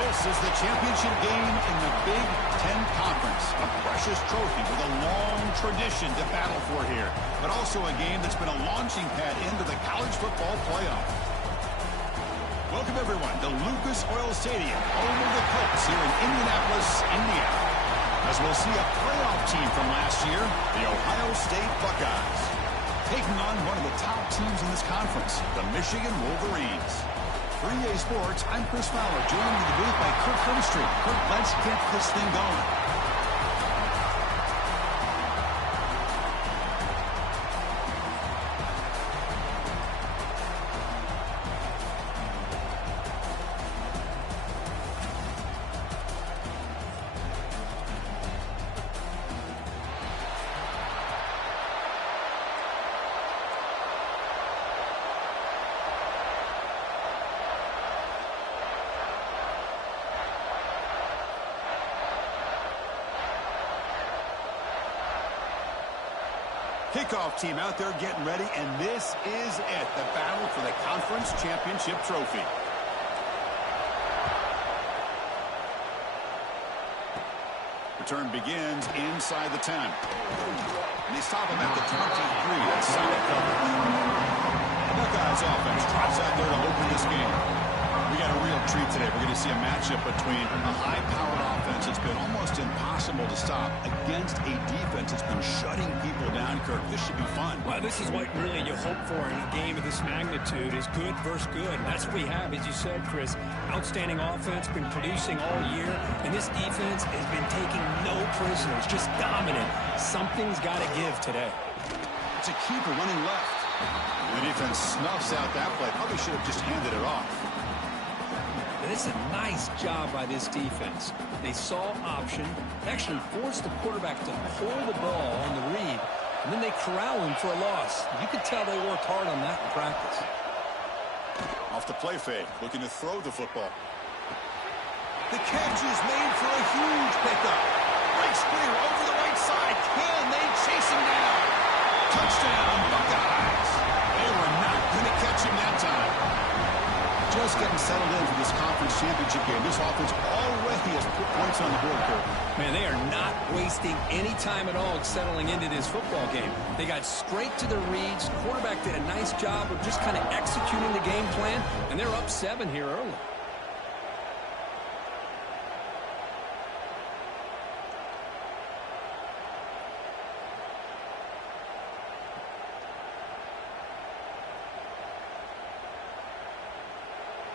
This is the championship game in the Big Ten Conference. A precious trophy with a long tradition to battle for here. But also a game that's been a launching pad into the college football playoff. Welcome, everyone, to Lucas Oil Stadium, home of the Colts here in Indianapolis, Indiana. As we'll see a playoff team from last year, the Ohio State Buckeyes, taking on one of the top teams in this conference, the Michigan Wolverines. For EA Sports, I'm Chris Fowler, joined in the booth by Kirk Herbstreit. Kirk, let's get this thing going. Kickoff team out there getting ready, and this is it, the battle for the conference championship trophy. Return begins inside the 10. And they stop him at the 23. That's solid coverage. The Buckeyes offense tries out there to open this game. We got a real treat today. We're going to see a matchup between a high-powered offense that's been almost impossible to stop against a defense that's been shutting people down, Kirk. This should be fun. Well, this is what really you hope for in a game of this magnitude is good versus good. And that's what we have, as you said, Chris. Outstanding offense, been producing all year. And this defense has been taking no prisoners, just dominant. Something's got to give today. It's a keeper running left. And the defense snuffs out that play. Probably should have just handed it off. It's a nice job by this defense. They saw option, actually forced the quarterback to hold the ball on the read, and then they corral him for a loss. You could tell they worked hard on that in practice. Off the play fake, looking to throw the football. The catch is made for a huge pickup. Breaks clear over the right side. Can they chase him down? Touchdown, Buckeyes. They were not going to catch him that time. Just getting settled in for this conference championship game. This offense already has put points on the board, Kirk. Man, they are not wasting any time at all settling into this football game. They got straight to their reads. Quarterback did a nice job of just kind of executing the game plan, and they're up 7 here early.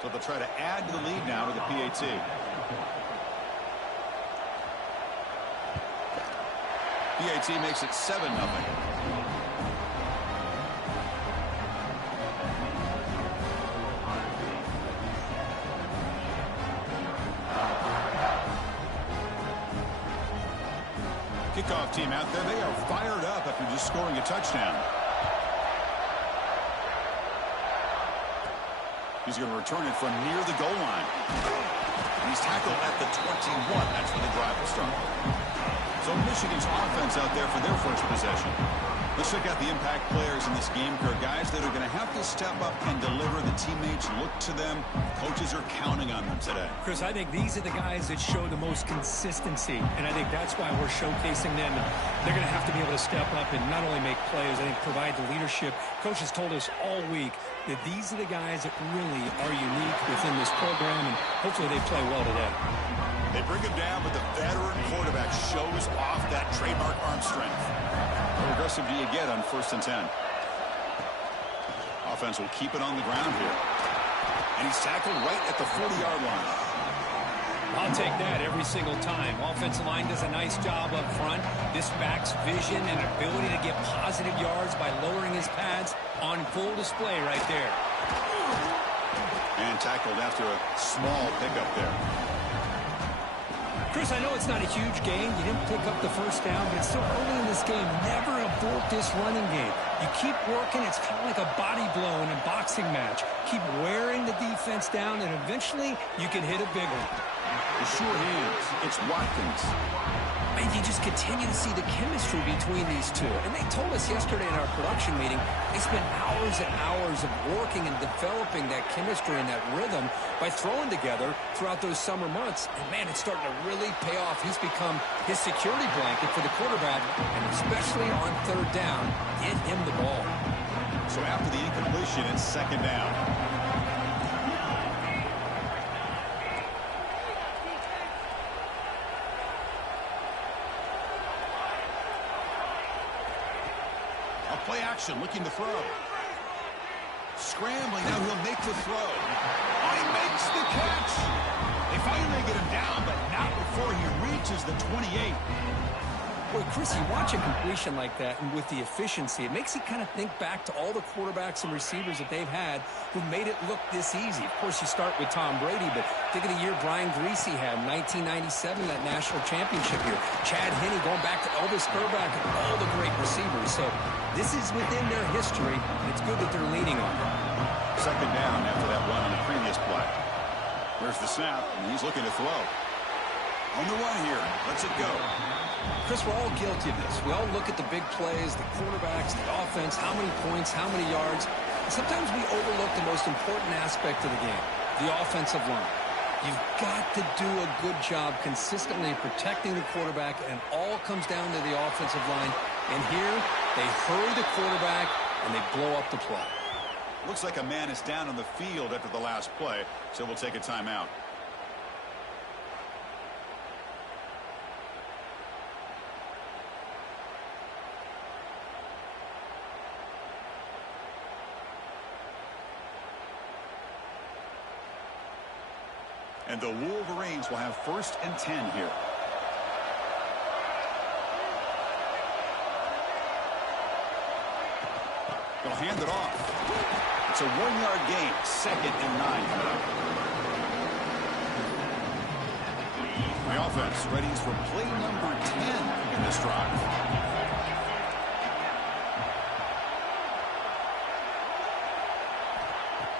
So they'll try to add to the lead now to the PAT. PAT makes it 7-0. Kickoff team out there. They are fired up after just scoring a touchdown. He's going to return it from near the goal line. He's tackled at the 21. That's where the drive will start. So Michigan's offense out there for their first possession. Let's check out the impact players in this game, Kirk. Guys that are going to have to step up and deliver. The teammates look to them. Coaches are counting on them today. Chris, I think these are the guys that show the most consistency, and I think that's why we're showcasing them. They're going to have to be able to step up and not only make plays, I think provide the leadership. Coaches told us all week that these are the guys that really are unique within this program, and hopefully they play well today. They bring him down, but the veteran quarterback shows off that trademark arm strength. How aggressive do you get on 1st and 10? Offense will keep it on the ground here. And he's tackled right at the 40-yard line. I'll take that every single time. Offensive line does a nice job up front. This back's vision and ability to get positive yards by lowering his pads on full display right there. And tackled after a small pickup there. Chris, I know it's not a huge game. You didn't pick up the first down, but it's still early in this game. Never abort this running game. You keep working. It's kind of like a body blow in a boxing match. Keep wearing the defense down, and eventually you can hit a big one. The sure hands. It's Watkins. Man, you just continue to see the chemistry between these two. And they told us yesterday in our production meeting, they spent hours and hours of working and developing that chemistry and that rhythm by throwing together throughout those summer months. And, man, it's starting to really pay off. He's become his security blanket for the quarterback, and especially on third down, get him the ball. So after the incompletion, it's second down. Play action, looking to throw. Scrambling, now he'll make the throw. Oh, he makes the catch. They finally get him down, but not before he reaches the 28. Boy, Chris, you watch a completion like that, and with the efficiency, it makes you kind of think back to all the quarterbacks and receivers that they've had who made it look this easy. Of course, you start with Tom Brady, but think of the year Brian Greasy had in 1997, that national championship year. Chad Henne going back to Elvis Grbac and all the great receivers. So this is within their history, and it's good that they're leaning on it. Second down after that run on the previous play. There's the snap, and he's looking to throw. On the run here. Let's it go. Chris, we're all guilty of this. We all look at the big plays, the quarterbacks, the offense, how many points, how many yards. And sometimes we overlook the most important aspect of the game, the offensive line. You've got to do a good job consistently protecting the quarterback, and all comes down to the offensive line. And here, they hurry the quarterback, and they blow up the play. Looks like a man is down on the field after the last play, so we'll take a timeout. And the Wolverines will have 1st and 10 here. They'll hand it off. It's a 1-yard gain. 2nd and 9 coming up. The offense ready for play number 10 in this drive.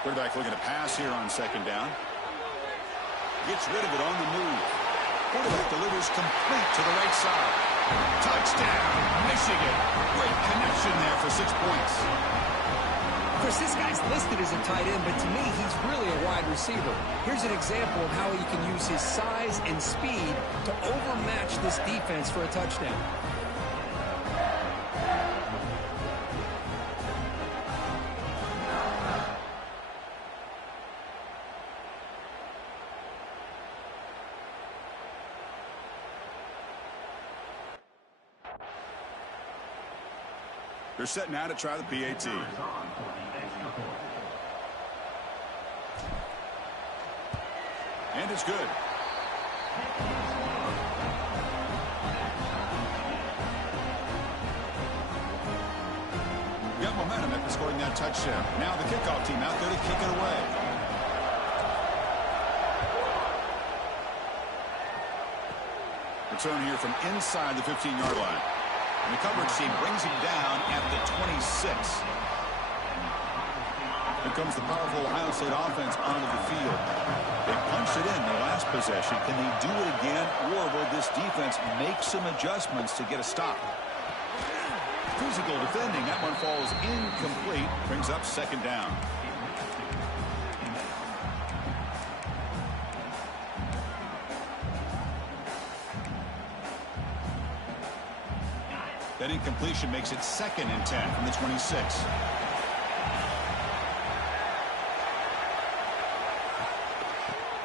Quarterback looking to pass here on 2nd down. Gets rid of it on the move. Quarterback delivers complete to the right side. Touchdown, Michigan. Great connection there for 6 points. Chris, this guy's listed as a tight end, but to me, he's really a wide receiver. Here's an example of how he can use his size and speed to overmatch this defense for a touchdown. They're set now to try the PAT. And it's good. We got momentum after scoring that touchdown. Now the kickoff team out there to kick it away. Return here from inside the 15-yard line. And the coverage team brings him down at the 26. Here comes the powerful Ohio State offense onto the field. They punched it in their last possession. Can they do it again, or will this defense make some adjustments to get a stop? Physical defending. That one falls incomplete. Brings up 2nd down. That incompletion makes it 2nd and 10 from the 26.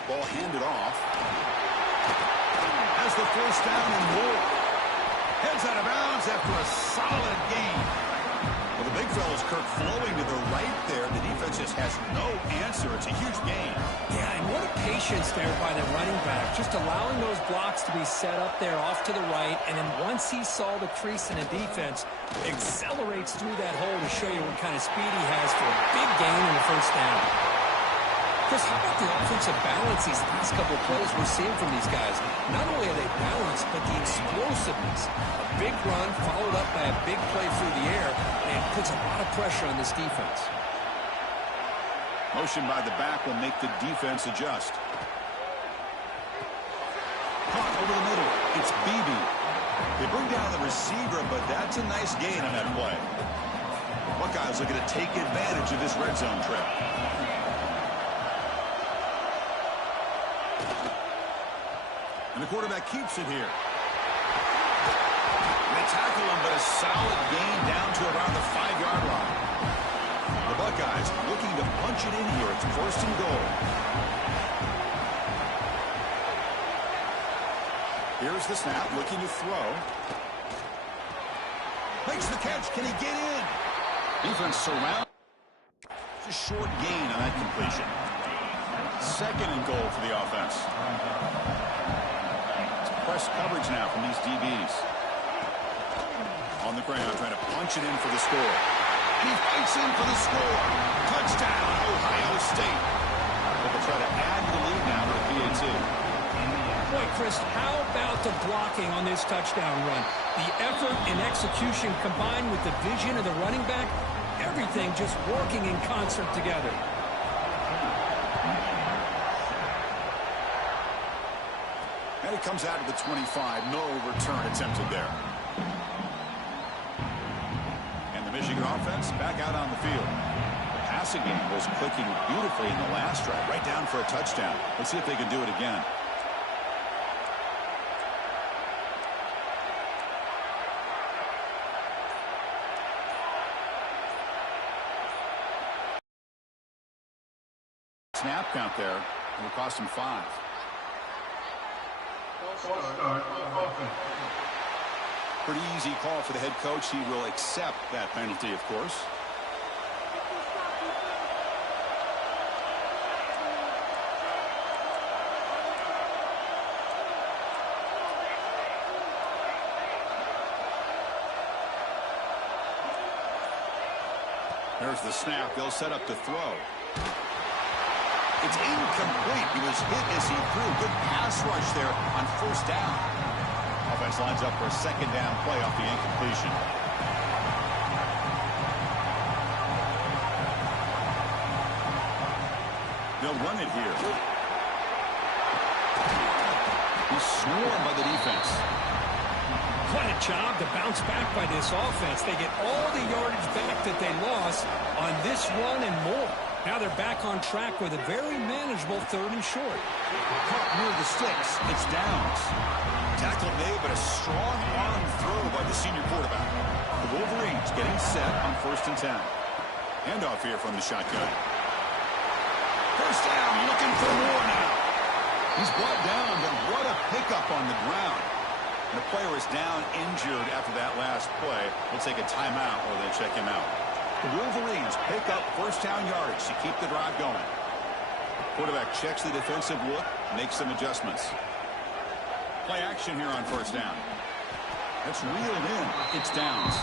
Ball handed off. Has the 1st down and more. Heads out of bounds after a solid gain. Well, the big fella's Kirk flowing to the right there. The defense just has no answer. It's a huge gain. Yeah, and what a patience there by the running back. Just allowing those blocks to be set up there off to the right. And then once he saw the crease in the defense, accelerates through that hole to show you what kind of speed he has for a big gain in the 1st down. Chris, how about the offensive balance these last couple of plays we're seeing from these guys? Not only are they balanced, but the explosiveness. A big run followed up by a big play through the air, and it puts a lot of pressure on this defense. Motion by the back will make the defense adjust. Caught over the middle. It's Beebe. They bring down the receiver, but that's a nice gain on that play. Buckeyes looking to take advantage of this red zone trip. And the quarterback keeps it here. They tackle him, but a solid gain down to around the 5-yard line. The Buckeyes looking to punch it in here. It's 1st and goal. Here's the snap, looking to throw. Makes the catch. Can he get in? Defense surround. It's a short gain on that completion. 2nd and goal for the offense. It's press coverage now from these DBs. On the ground, trying to punch it in for the score. And he fights in for the score. Touchdown, Ohio State. But they'll try to add to the lead now with a PAT. Boy, Chris, how about the blocking on this touchdown run? The effort and execution combined with the vision of the running back, everything just working in concert together. And it comes out of the 25. No return attempted there. And the Michigan offense back out on the field. The passing game was clicking beautifully in the last drive, right down for a touchdown. Let's see if they can do it again. Snap count there. It will cost him 5. Pretty easy call for the head coach. He will accept that penalty, of course. There's the snap. They'll set up to throw. It's incomplete. He was hit as he threw. Good pass rush there on 1st down. Offense lines up for a 2nd down play off the incompletion. They'll run it here. He's swarmed by the defense. What a job to bounce back by this offense. They get all the yardage back that they lost on this run and more. Now they're back on track with a very manageable 3rd and short. Caught near the sticks. It's Downs. Tackle made, but a strong arm throw by the senior quarterback. The Wolverines getting set on 1st and 10. Handoff here from the shotgun. 1st down, looking for more now. He's brought down, but what a pickup on the ground. And the player is down injured after that last play. We'll take a timeout while they check him out. The Wolverines pick up 1st down yardage to keep the drive going. Quarterback checks the defensive look, makes some adjustments. Play action here on 1st down. That's reeled in. It's Downs.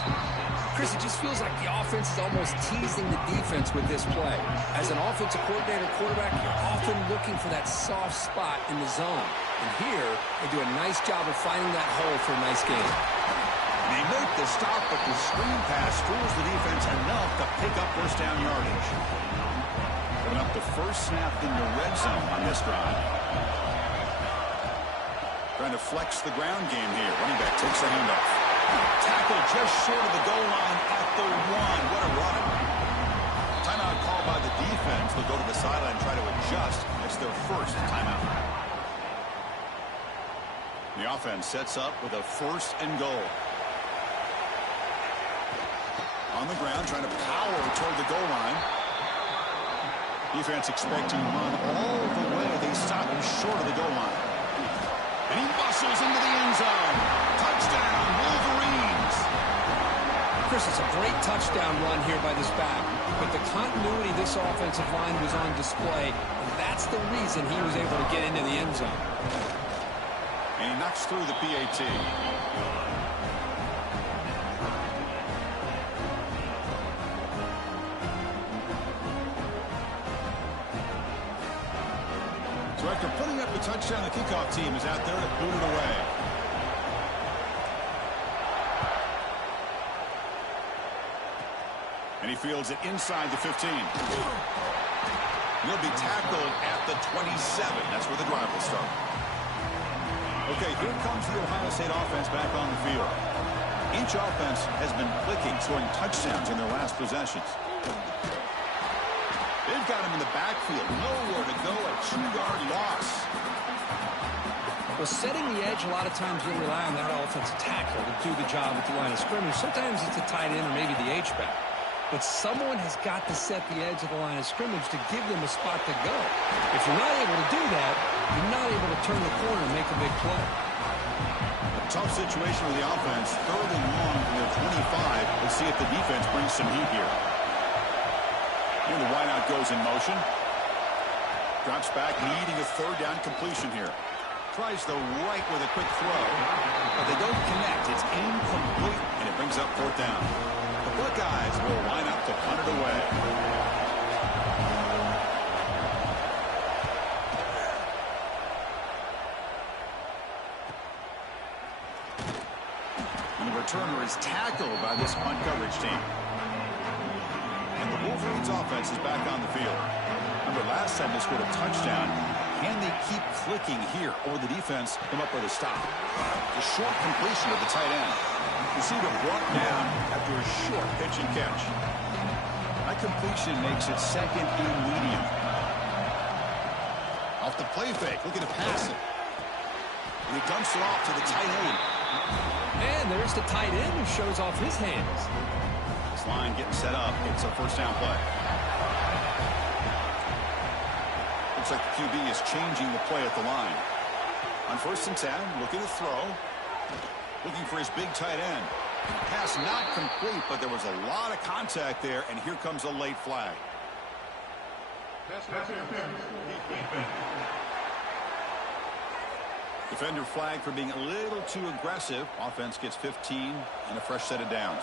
Chris, it just feels like the offense is almost teasing the defense with this play. As an offensive coordinator quarterback, you're often looking for that soft spot in the zone. And here, they do a nice job of finding that hole for a nice game. They make the stop, but the screen pass fools the defense enough to pick up 1st down yardage. Coming up the 1st snap in the red zone on this drive. Trying to flex the ground game here. Running back takes the handoff. Tackle just short of the goal line at the 1. What a run. Timeout called by the defense. They'll go to the sideline and try to adjust. It's their 1st timeout. The offense sets up with a 1st and goal. On the ground, trying to power toward the goal line. Defense expecting to run all the way. They stop him short of the goal line. And he muscles into the end zone. Touchdown, Wolverines. Chris, it's a great touchdown run here by this back. But the continuity of this offensive line was on display. And that's the reason he was able to get into the end zone. And he knocks through the PAT. So after putting up the touchdown, the kickoff team is out there to boot it away. And he fields it inside the 15. He'll be tackled at the 27. That's where the drive will start. Okay, here comes the Ohio State offense back on the field. Each offense has been clicking, scoring touchdowns in their last possessions. They've got him in the backfield. Nowhere to go. A 2-yard loss. Well, setting the edge, a lot of times you'll rely on that offensive tackle to do the job at the line of scrimmage. Sometimes it's a tight end or maybe the H-back. But someone has got to set the edge of the line of scrimmage to give them a spot to go. If you're not able to do that, you're not able to turn the corner and make a big play. A tough situation with the offense. 3rd and long from their 25. Let's see if the defense brings some heat here. And the wideout goes in motion. Drops back, needing a 3rd down completion here. Tries the right with a quick throw, but they don't connect. It's incomplete, and it brings up 4th down. The Buckeyes will line up to punt it away. And the returner is tackled by this punt coverage team. And the Wolverines offense is back on the field. Remember, last time they scored a touchdown. Can they keep clicking here, or the defense come up with a stop? A short completion of the tight end. Receiver brought down after a short pitch and catch. That completion makes it 2nd and medium. Off the play fake, looking to pass it. And he dumps it off to the tight end. And there's the tight end who shows off his hands. This line getting set up. It's a 1st down play. Looks like the QB is changing the play at the line. On 1st and 10, looking to throw. Looking for his big tight end. Pass not complete, but there was a lot of contact there, and here comes a late flag. Defender flag for being a little too aggressive. Offense gets 15 and a fresh set of downs.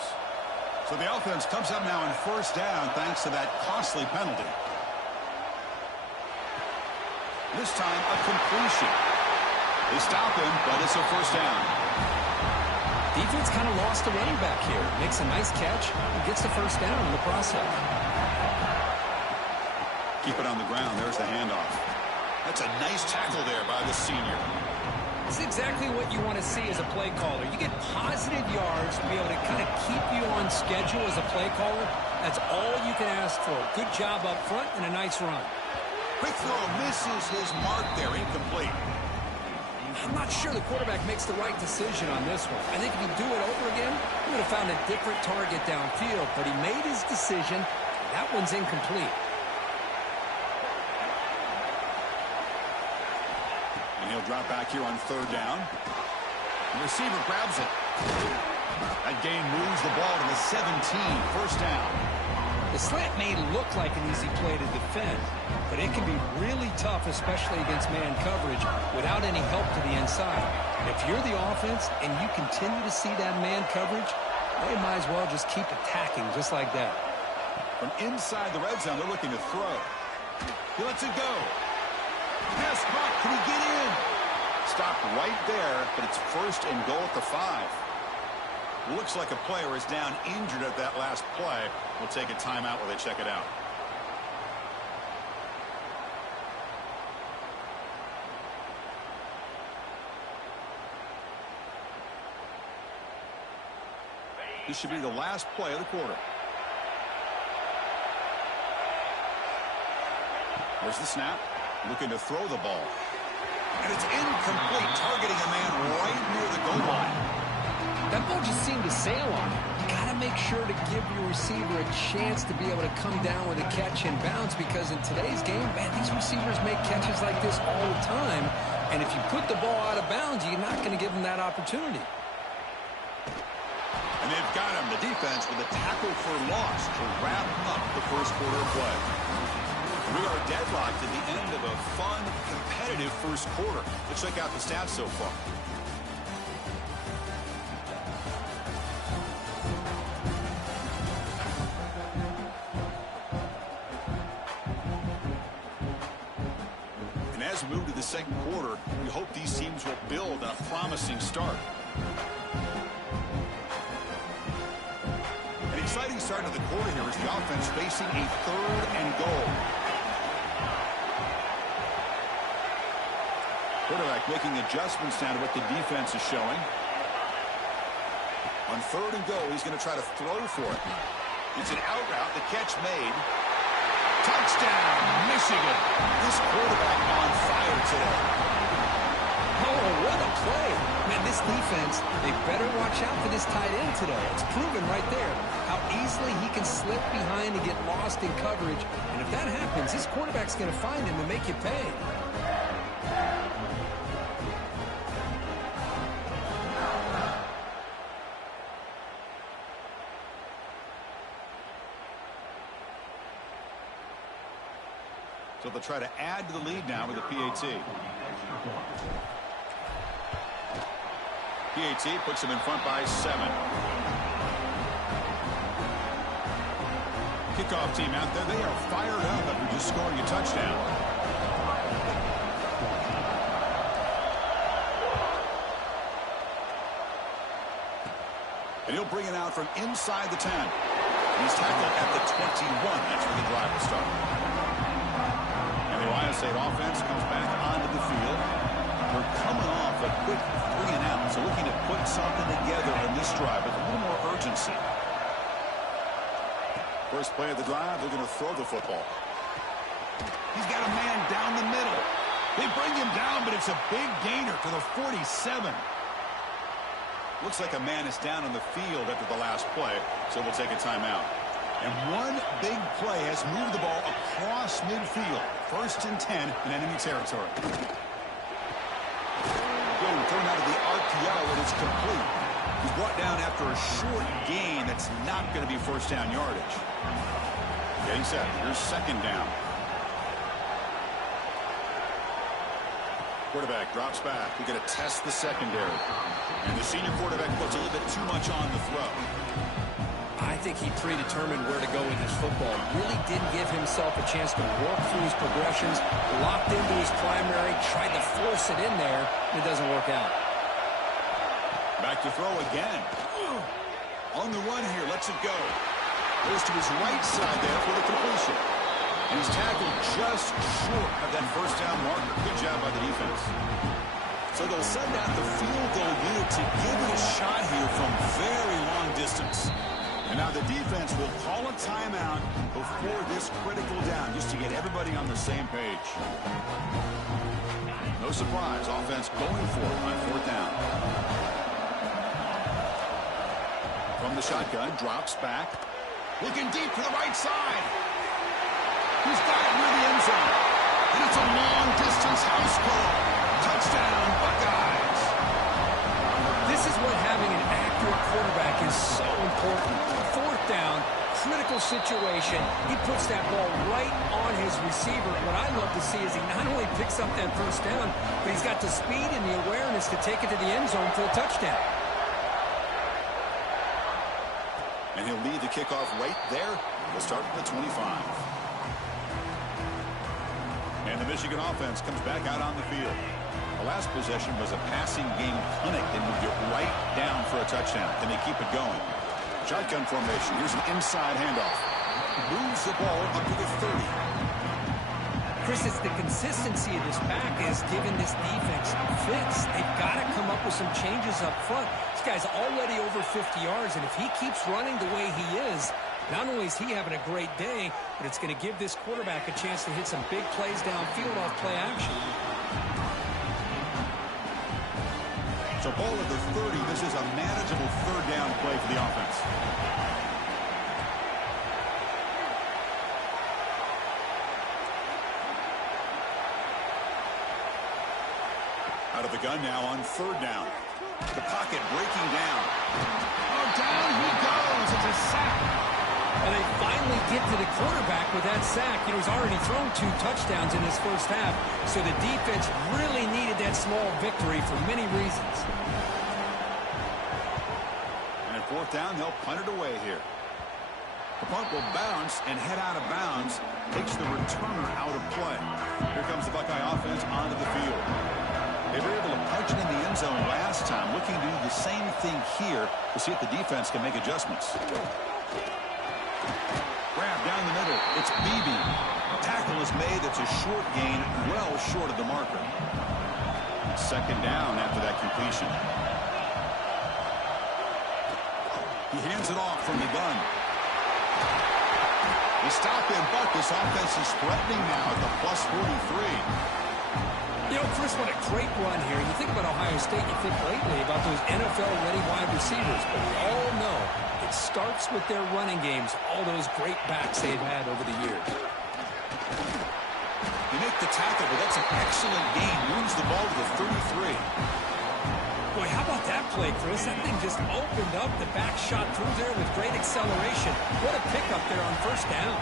So the offense comes up now on 1st down thanks to that costly penalty. This time, a completion. They stop him, but it's a 1st down. Defense kind of lost the running back here. Makes a nice catch and gets the 1st down in the process. Keep it on the ground. There's the handoff. That's a nice tackle there by the senior. It's exactly what you want to see as a play caller. You get positive yards to be able to kind of keep you on schedule as a play caller. That's all you can ask for. Good job up front and a nice run. Quick throw misses his mark there, incomplete. I'm not sure the quarterback makes the right decision on this one. I think if you do it over again, he would have found a different target downfield, but he made his decision. That one's incomplete. And he'll drop back here on 3rd down. The receiver grabs it. That gain moves the ball to the 17, 1st down. The slant may look like an easy play to defend, but it can be really tough, especially against man coverage, without any help to the inside. If you're the offense and you continue to see that man coverage, they might as well just keep attacking just like that. From inside the red zone, they're looking to throw. He lets it go. Pass caught. Can he get in? Stopped right there, but it's 1st and goal at the 5. Looks like a player is down injured at that last play. We'll take a timeout while they check it out. This should be the last play of the quarter. There's the snap. Looking to throw the ball. And it's incomplete, targeting a man right near the goal line. That ball just seemed to sail on him. You got to make sure to give your receiver a chance to be able to come down with a catch and bounce, because in today's game, man, these receivers make catches like this all the time. And if you put the ball out of bounds, you're not going to give them that opportunity. And they've got him, the defense, with a tackle for loss to wrap up the 1st quarter of play. We are deadlocked at the end of a fun, competitive 1st quarter. Let's check out the stats so far. And as we move to the 2nd quarter, we hope these teams will build on a promising start. An exciting start to the quarter here is the offense facing a 3rd and goal. Quarterback making adjustments down to what the defense is showing. On 3rd and goal, he's going to try to throw for it. It's an out route. The catch made. Touchdown, Michigan. This quarterback on fire today. Oh, what a play. Man, this defense, they better watch out for this tight end today. It's proven right there how easily he can slip behind and get lost in coverage. And if that happens, this quarterback's going to find him and make you pay. So they'll try to add to the lead now with a PAT. PAT puts them in front by 7. Kickoff team out there. They are fired up after just scoring a touchdown. And he'll bring it out from inside the 10. He's tackled at the 21. That's where the drive will start. And the Ohio State offense comes back onto the field. They're coming off a quick 3-and-out, so looking to put something together on this drive with a little more urgency. First play of the drive, they're going to throw the football. He's got a man down the middle. They bring him down, but it's a big gainer to the 47. Looks like a man is down on the field after the last play, so we'll take a timeout. And one big play has moved the ball across midfield. 1st and 10 in enemy territory. Good, thrown out of the RPO, and it's complete. He's brought down after a short gain that's not going to be first down yardage. Getting set. Here's 2nd down. Quarterback drops back. We're going to test the secondary. And the senior quarterback puts a little bit too much on the throw. I think he predetermined where to go with his football. Really didn't give himself a chance to work through his progressions. Locked into his primary. Tried to force it in there. It doesn't work out. Back to throw again. On the run here. Lets it go. Goes to his right side there for the completion. And he's tackled just short of that first down marker. Good job by the defense. So they'll send out the field goal unit to give it a shot here from very long distance. And now the defense will call a timeout before this critical down, just to get everybody on the same page. No surprise, offense going for it on 4th down. From the shotgun, drops back. Looking deep to the right side. He's got it near the end zone. And it's a long-distance house call. Touchdown, Buckeyes. This is what having an accurate quarterback is so important. 4th down, critical situation. He puts that ball right on his receiver. What I love to see is he not only picks up that first down, but he's got the speed and the awareness to take it to the end zone for a touchdown. And he'll lead the kickoff right there. We'll start with the 25. And the Michigan offense comes back out on the field. The last possession was a passing game clinic. They moved it right down for a touchdown. Can they keep it going? Shotgun formation. Here's an inside handoff. Moves the ball up to the 30. Chris, it's the consistency of this back is giving this defense fits. They've got to come up with some changes up front. This guy's already over 50 yards, and if he keeps running the way he is, not only is he having a great day, but it's going to give this quarterback a chance to hit some big plays downfield off play action. So ball at the 30. This is a manageable 3rd down play for the offense. Out of the gun now on 3rd down. The pocket breaking down. Oh, down he goes. It's a sack. And they finally get to the quarterback with that sack. You know, he's already thrown 2 touchdowns in his first half, so the defense really needed that small victory for many reasons. And at 4th down, they'll punt it away here. The punt will bounce and head out of bounds. Takes the returner out of play. Here comes the Buckeye offense onto the field. They were able to punch it in the end zone last time. Looking to do the same thing here to see if the defense can make adjustments. Grab down the middle. It's Beebe. Tackle is made. It's a short gain, well short of the marker. Second down after that completion. He hands it off from the gun. They stop him, but this offense is threatening now at the plus 43. You know, Chris, what a great run here. You think about Ohio State, you think lately about those NFL-ready wide receivers, but we all know it starts with their running games, all those great backs they've had over the years. They make the tackle, but that's an excellent gain. Moves the ball to the 33. Boy, how about that play, Chris? That thing just opened up. The back shot through there with great acceleration. What a pickup there on first down.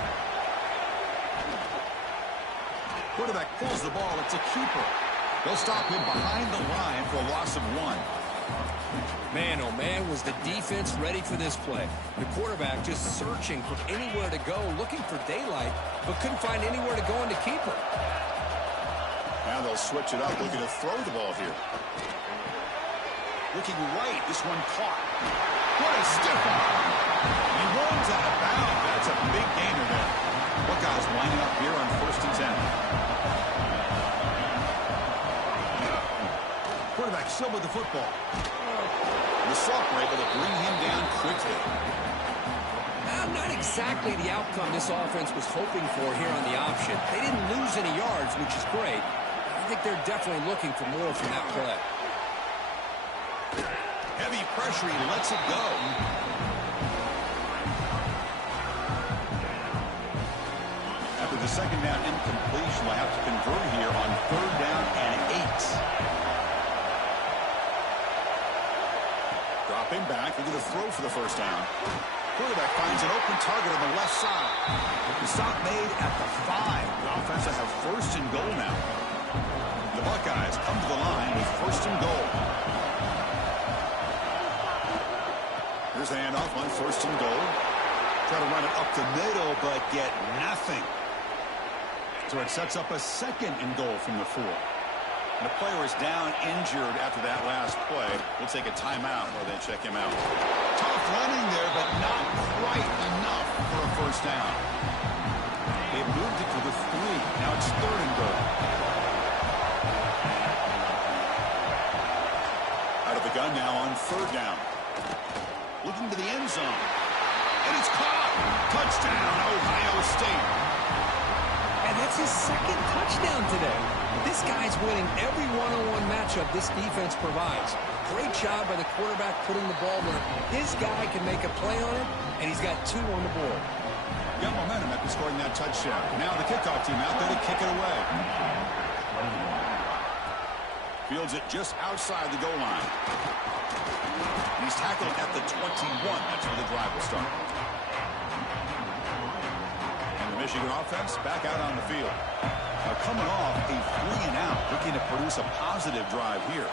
Quarterback pulls the ball. It's a keeper. They'll stop him behind the line for a loss of 1. Man, oh man, was the defense ready for this play. The quarterback just searching for anywhere to go, looking for daylight, but couldn't find anywhere to go in the keeper. Now they'll switch it up, looking to throw the ball here. Looking right, this one caught. What a stiff arm. He rolls out of bounds. That's a big gainer there. Buckeyes lining up here on 1st and 10. Quarterback still with the football. The Soft were able to bring him down quickly. Not exactly the outcome this offense was hoping for here on the option. They didn't lose any yards, which is great. I think they're definitely looking for more from that play. Heavy pressure, he lets it go. After the second down incompletion, they'll have to convert here on 3rd down and 8. Drop him back. They're going to throw for the first down. Quarterback finds an open target on the left side. The stop made at the 5. The offense will have 1st and goal now. The Buckeyes come to the line with 1st and goal. Here's the handoff on 1st and goal. Try to run it up the middle, but get nothing. So it sets up a 2nd and goal from the 4. And the player is down injured after that last play. We'll take a timeout while they check him out. Tough running there, but not quite enough for a 1st down. They moved it to the 3. Now it's 3rd and goal. Out of the gun now on 3rd down. Looking to the end zone. And it's caught. Touchdown, Ohio State. And that's his 2nd touchdown today. This guy's winning every one-on-one matchup this defense provides. Great job by the quarterback putting the ball where his guy can make a play on it, and he's got 2 on the board. Got momentum after scoring that touchdown. Now the kickoff team out there to kick it away. Fields it just outside the goal line. He's tackled at the 21. That's where the drive will start. And the Michigan offense back out on the field. Now coming off a 3 and out, looking to produce a positive drive here.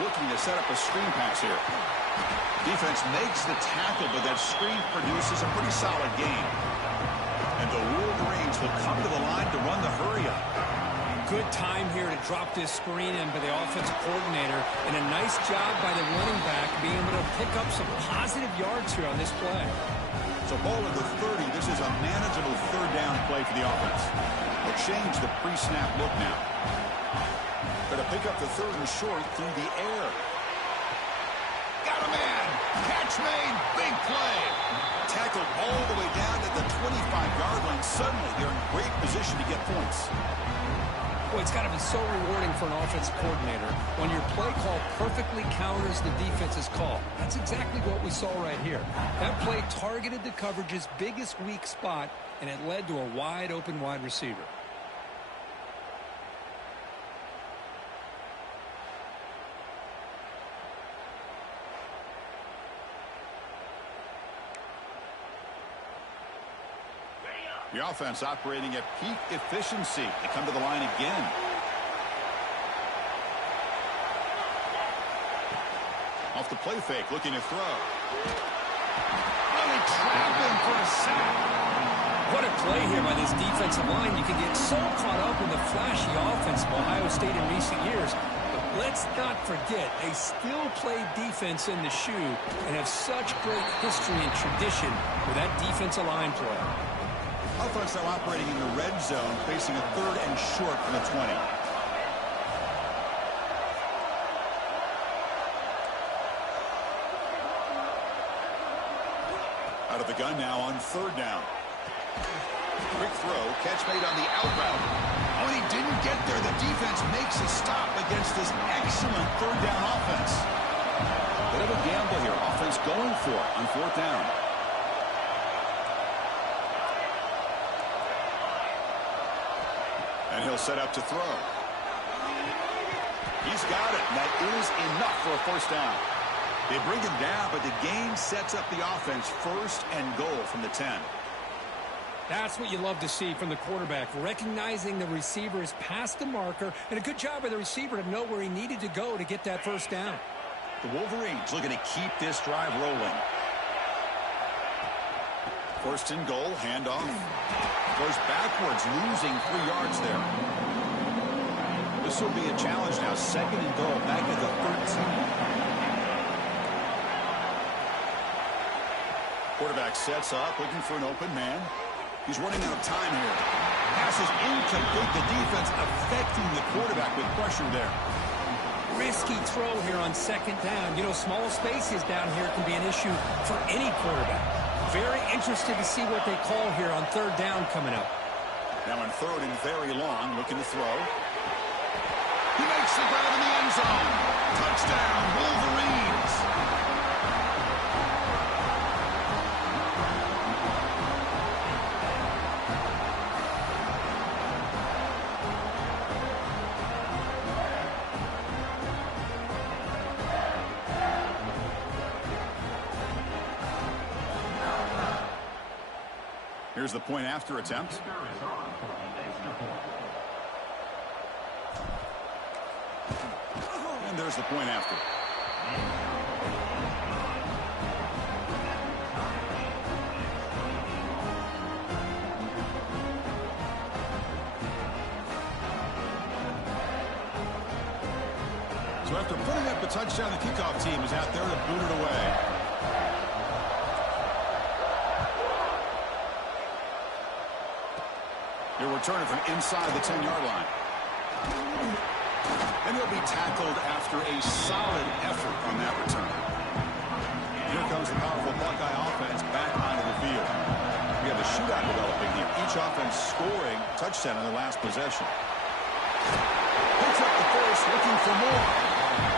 Looking to set up a screen pass here. Defense makes the tackle, but that screen produces a pretty solid gain. And the Wolverines will come to the line to run the hurry-up. Good time here to drop this screen in by the offensive coordinator, and a nice job by the running back being able to pick up some positive yards here on this play. So ball at the 30. This is a manageable 3rd down play for the offense. They'll change the pre-snap look now. Going to pick up the 3rd and short through the air. Got a man. Catch made. Big play. Tackled all the way down to the 25-yard line. Suddenly, they're in great position to get points. Boy, it's got to be so rewarding for an offensive coordinator when your play call perfectly counters the defense's call. That's exactly what we saw right here. That play targeted the coverage's biggest weak spot, and it led to a wide-open wide receiver. The offense operating at peak efficiency. They come to the line again. Off the play fake, looking to throw. Really trap him for a sack. What a play here by this defensive line. You can get so caught up in the flashy offense of Ohio State in recent years. But let's not forget, they still play defense in the shoe and have such great history and tradition with that defensive line play. Offense now operating in the red zone, facing a 3rd and short from the 20. with the gun now on third down. Quick throw, catch made on the out route. Oh, and he didn't get there. The defense makes a stop against this excellent third down offense. Bit of a gamble here. Offense going for it on fourth down. And he'll set up to throw. He's got it, and that is enough for a first down. They bring him down, but the game sets up the offense first and goal from the 10. That's what you love to see from the quarterback, recognizing the receiver is past the marker, and a good job by the receiver to know where he needed to go to get that first down. The Wolverines looking to keep this drive rolling. First and goal, handoff. Goes backwards, losing 3 yards there. This will be a challenge now. Second and goal, back at the 13. Quarterback sets up, looking for an open man. He's running out of time here. Pass is incomplete. The defense affecting the quarterback with pressure there. Risky throw here on second down. You know, small spaces down here can be an issue for any quarterback. Very interested to see what they call here on third down coming up. Now on third and very long, looking to throw. He makes the grab in the end zone. Touchdown, Wolverines. Here's the point after attempt. And there's the point after. So after putting up the touchdown, the kickoff team is out there to boot it away. He'll return it from inside the 10-yard line. And he'll be tackled after a solid effort on that return. Here comes the powerful Buckeye offense back onto the field. We have a shootout developing here. Each offense scoring a touchdown in their last possession. Picks up the first, looking for more.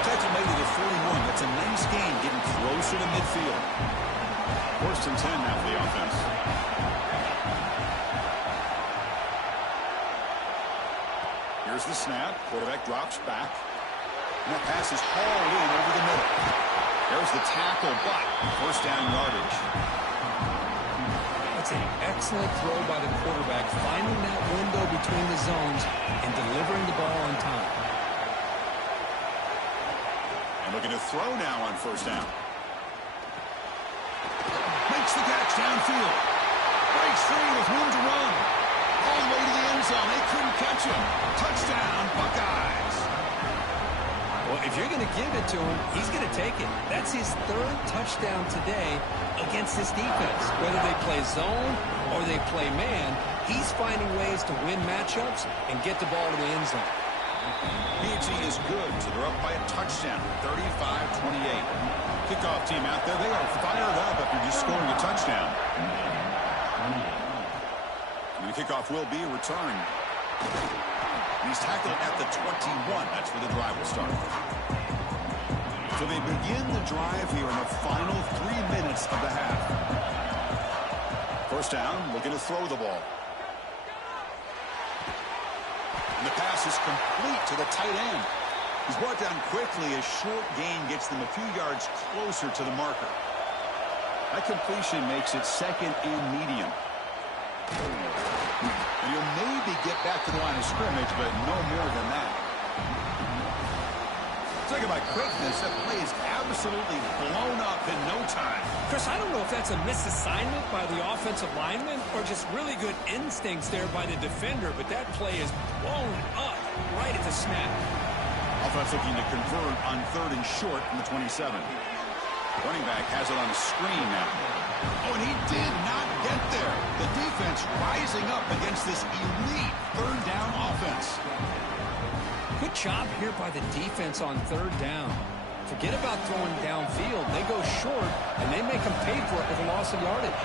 Tackle made it at 41. That's a nice gain, getting closer to midfield. First and 10 now for the offense. Here's the snap. Quarterback drops back. And that pass is hauled in over the middle. There's the tackle, but first down yardage. That's an excellent throw by the quarterback, finding that window between the zones and delivering the ball on time. And looking to throw now on first down. Makes the catch downfield. Breaks free with room to run. All the way to the end zone. They couldn't catch him. Touchdown, Buckeyes. Well, if you're going to give it to him, he's going to take it. That's his third touchdown today against this defense. Whether they play zone or they play man, he's finding ways to win matchups and get the ball to the end zone. PG is good, so they're up by a touchdown, 35-28. Kickoff team out there, they are fired up after just scoring a touchdown. And the kickoff will be returned. He's tackled at the 21. That's where the drive will start. So they begin the drive here in the final 3 minutes of the half. First down, looking to throw the ball. And the pass is complete to the tight end. He's brought down quickly. A short gain gets them a few yards closer to the marker. That completion makes it second and medium. And you'll maybe get back to the line of scrimmage, but no more than that. Talk about quickness. That play is absolutely blown up in no time. Chris, I don't know if that's a misassignment by the offensive lineman or just really good instincts there by the defender, but that play is blown up right at the snap. Offense looking to convert on third and short from the 27. Running back has it on the screen now. Oh, and he did not get there. The defense rising up against this elite third down offense. Good job here by the defense on third down. Forget about throwing downfield. They go short, and they make them pay for it with a loss of yardage.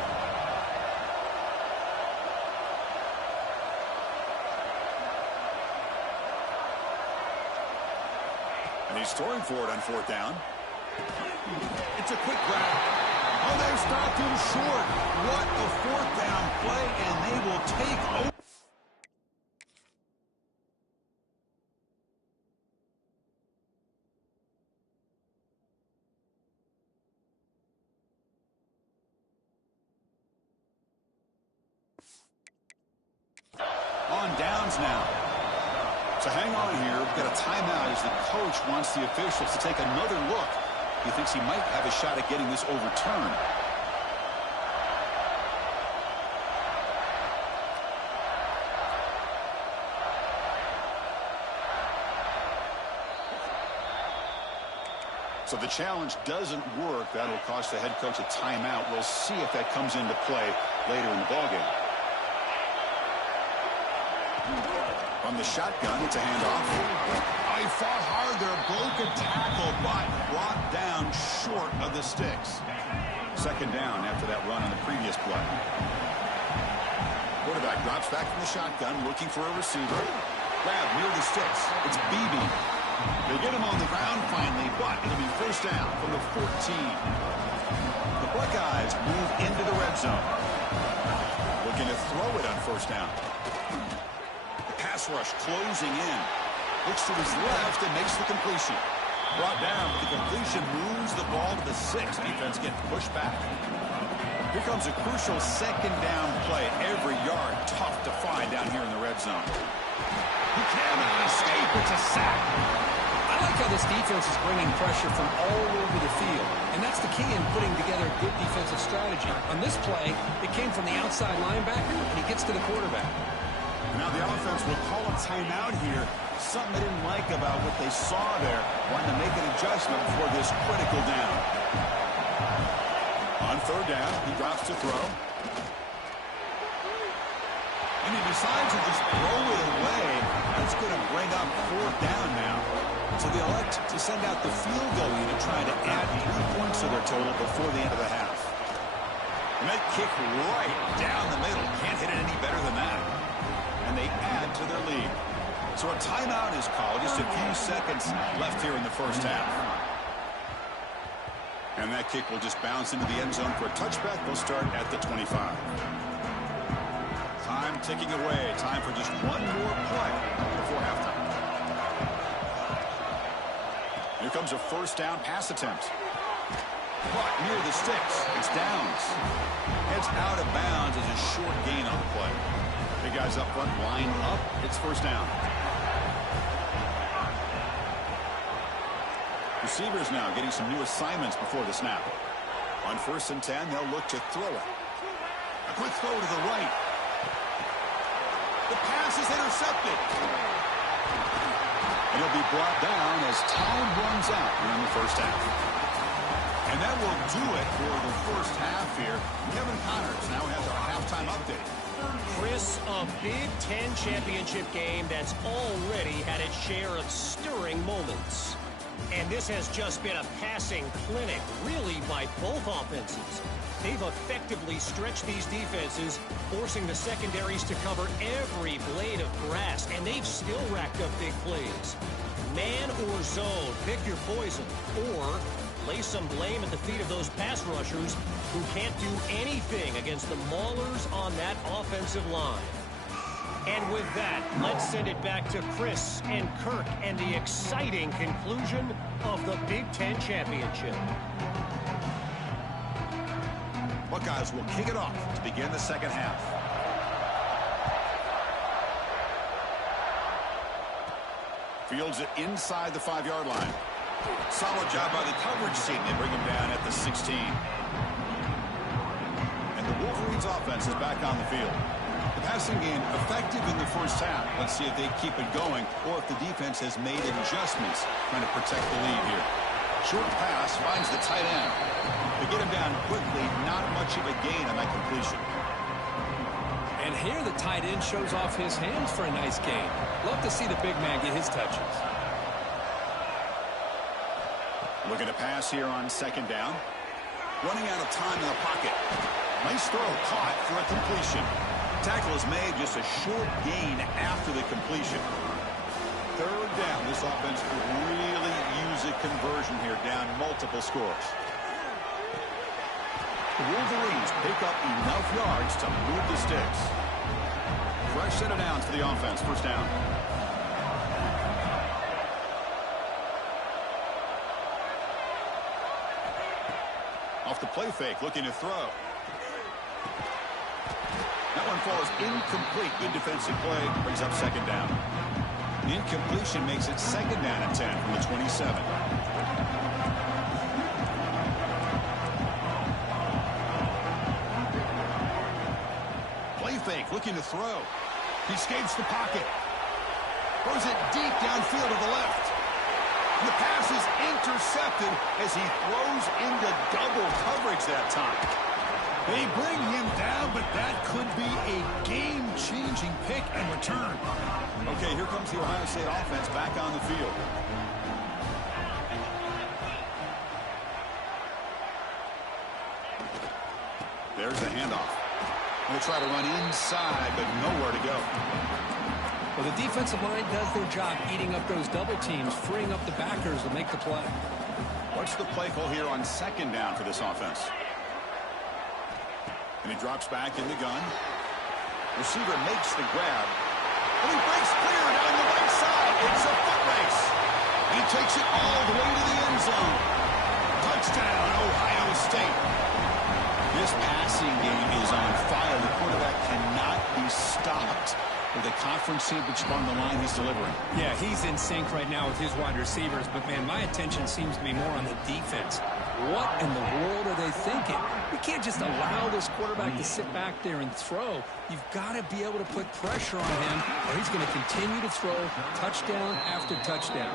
And he's throwing for it on 4th down. It's a quick grab. Oh, they stopped him short. What a 4th down play, and they will take over. On downs now. So hang on here. We've got a timeout as the coach wants the officials to take another look. He thinks he might have a shot at getting this overturned. So the challenge doesn't work. That'll cost the head coach a timeout. We'll see if that comes into play later in the ballgame. From the shotgun, it's a handoff. He fought hard there, broke a tackle, but brought down short of the sticks. 2nd down after that run on the previous play. Quarterback drops back from the shotgun, looking for a receiver. Grab near the sticks. It's Beebe. They get him on the ground finally, but it'll be 1st down from the 14. The Buckeyes move into the red zone. Looking to throw it on 1st down. Pass rush closing in. Looks to his left and makes the completion. Brought down, but the completion moves the ball to the 6. Defense getting pushed back. Here comes a crucial 2nd down play. Every yard tough to find down here in the red zone. He cannot escape. It's a sack. I like how this defense is bringing pressure from all over the field. And that's the key in putting together a good defensive strategy. On this play, it came from the outside linebacker, and he gets to the quarterback. Now the offense will call a timeout here. Something they didn't like about what they saw there. Wanting to make an adjustment for this critical down. On 3rd down, he drops to throw. And he decides to just throw it away. That's going to bring up 4th down now. So they elect to send out the field goal unit, trying to add 3 points to their total before the end of the half. And they kick right down the middle. Can't hit it any better than that. And they add to their lead. So a timeout is called. Just a few seconds left here in the 1st half. And that kick will just bounce into the end zone for a touchback. They'll start at the 25. Time ticking away. Time for just one more play before halftime. Here comes a 1st down pass attempt. But near the sticks. It's Downs. Heads out of bounds as a short gain on the play. Big guys up front line up. It's 1st down. Receivers now getting some new assignments before the snap. On 1st and 10, they'll look to throw it. A quick throw to the right. The pass is intercepted. And it'll be brought down as time runs out in the 1st half. And that will do it for the 1st half here. Kevin Connors now has our halftime update. Chris, a Big Ten championship game that's already had its share of stirring moments. And this has just been a passing clinic, really, by both offenses. They've effectively stretched these defenses, forcing the secondaries to cover every blade of grass, and they've still racked up big plays. Man or zone, pick your poison, or lay some blame at the feet of those pass rushers who can't do anything against the maulers on that offensive line. And with that, let's send it back to Chris and Kirk and the exciting conclusion of the Big Ten Championship. Buckeyes will kick it off to begin the 2nd half. Fields it inside the 5-yard line. Solid job by the coverage team. They bring him down at the 16. And the Wolverines offense is back on the field. The passing game effective in the 1st half. Let's see if they keep it going or if the defense has made adjustments trying to protect the lead here. Short pass finds the tight end. They get him down quickly. Not much of a gain on that completion. And here the tight end shows off his hands for a nice gain. Love to see the big man get his touches. Looking to pass here on 2nd down. Running out of time in the pocket. Nice throw caught for a completion. Tackle is made, just a short gain after the completion. third down. This offense could really use a conversion here, down multiple scores. The Wolverines pick up enough yards to move the sticks. Fresh set of downs for the offense. First down. Off the play fake, looking to throw. That one falls incomplete. Good defensive play. Brings up second down. Incompletion makes it second down and 10 from the 27. Play fake, looking to throw. He escapes the pocket. Throws it deep downfield to the left. And the pass is intercepted as he throws into double coverage that time. They bring him down, but that could be a game-changing pick and return. Okay, here comes the Ohio State offense back on the field. There's the handoff. They'll try to run inside, but nowhere to go. Well, the defensive line does their job eating up those double teams, freeing up the backers to make the play. What's the play call here on second down for this offense? And he drops back in the gun. Receiver makes the grab. And he breaks clear down the right side. It's a foot race. He takes it all the way to the end zone. Touchdown, Ohio State. This passing game is on fire. The quarterback cannot be stopped with a conference championship on the line he's delivering. Yeah, he's in sync right now with his wide receivers, but, man, my attention seems to be more on the defense. What in the world are they thinking? You can't just allow this quarterback to sit back there and throw. You've got to be able to put pressure on him, or he's going to continue to throw touchdown after touchdown.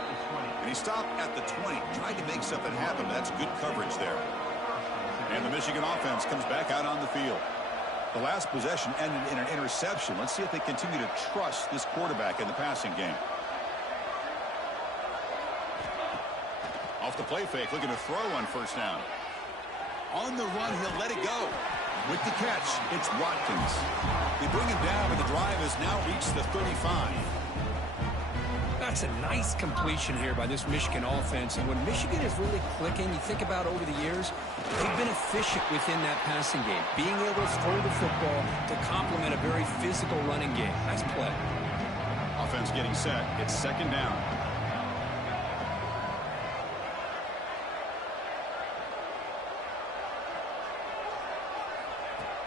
And he stopped at the 20, tried to make something happen. That's good coverage there. And the Michigan offense comes back out on the field. The last possession ended in an interception. Let's see if they continue to trust this quarterback in the passing game. Off the play fake, looking to throw on first down. On the run, he'll let it go. With the catch, it's Watkins. They bring him down, but the drive has now reached the 35. That's a nice completion here by this Michigan offense. And when Michigan is really clicking, you think about over the years, they've been efficient within that passing game, being able to throw the football to complement a very physical running game. Nice play. Offense getting set. It's second down.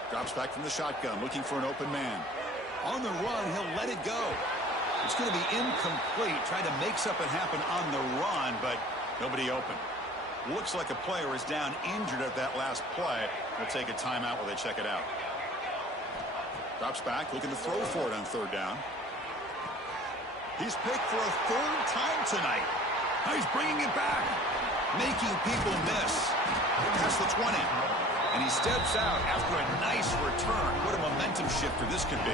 Drops back from the shotgun, looking for an open man. On the run, he'll let it go. It's going to be incomplete. Trying to make something happen on the run, but nobody open. Looks like a player is down injured at that last play. We'll take a timeout while they check it out. Drops back, looking to throw for it on third down. He's picked for a third time tonight. Now he's bringing it back, making people miss. Past the 20. And he steps out after a nice return. What a momentum shifter this could be.